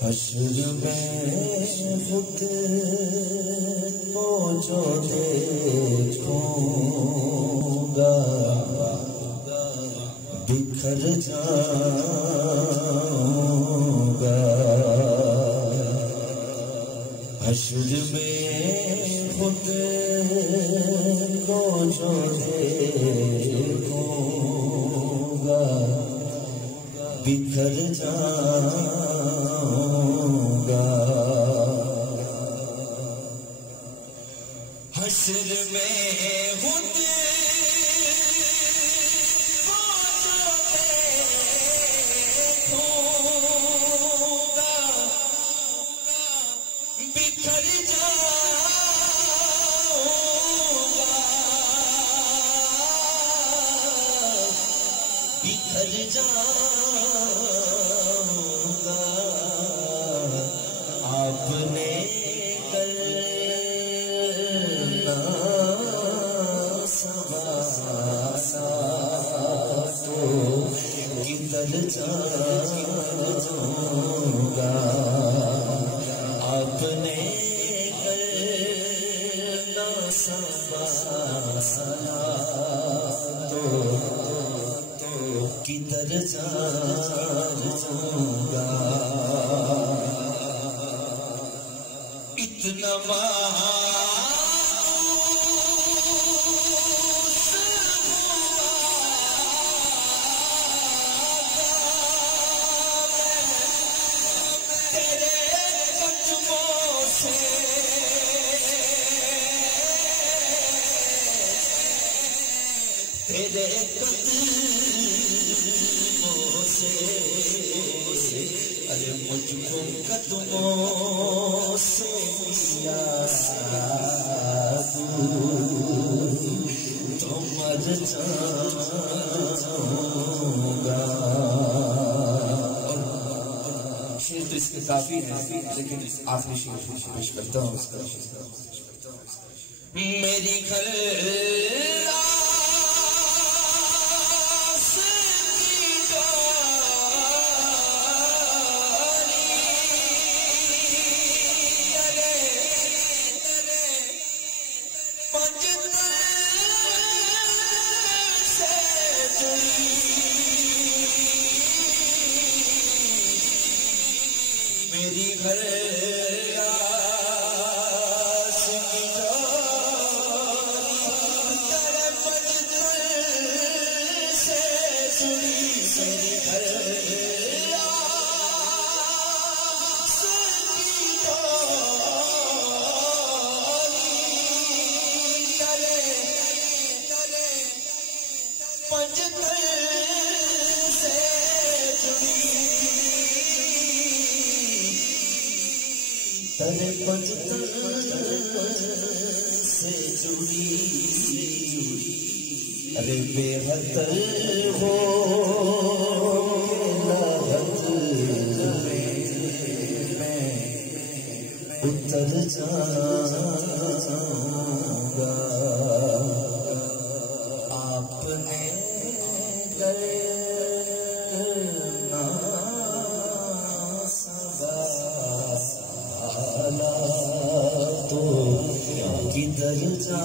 हश्र में खुद को जो देखूंगा बिखर जाऊंगा। हश्र में खुद को जो देखूंगा बिखर जाऊंगा। हश्र में खुद को जो देखूंगा बिखर जाऊंगा। बिखर जाऊंगा। आपने करना सवासा तो किधर जाऊंगा। आपने करना सवासा तो किधर जाऊंगा। इतना तेरे कदमों से तेरे कदमों से अरे मुझको कदमों से मिला तो मर जाऊंगा। शेर तो इसके काफी है लेकिन आखिरी शेर पेश करता हूँ उसका। मेरी घर मेरी घर से जुड़ी मेरी घर तेरे पंजतन से जुड़ी अरे बेहद हो लहत में उतर जाऊंगा। आपने करना तो किधर जा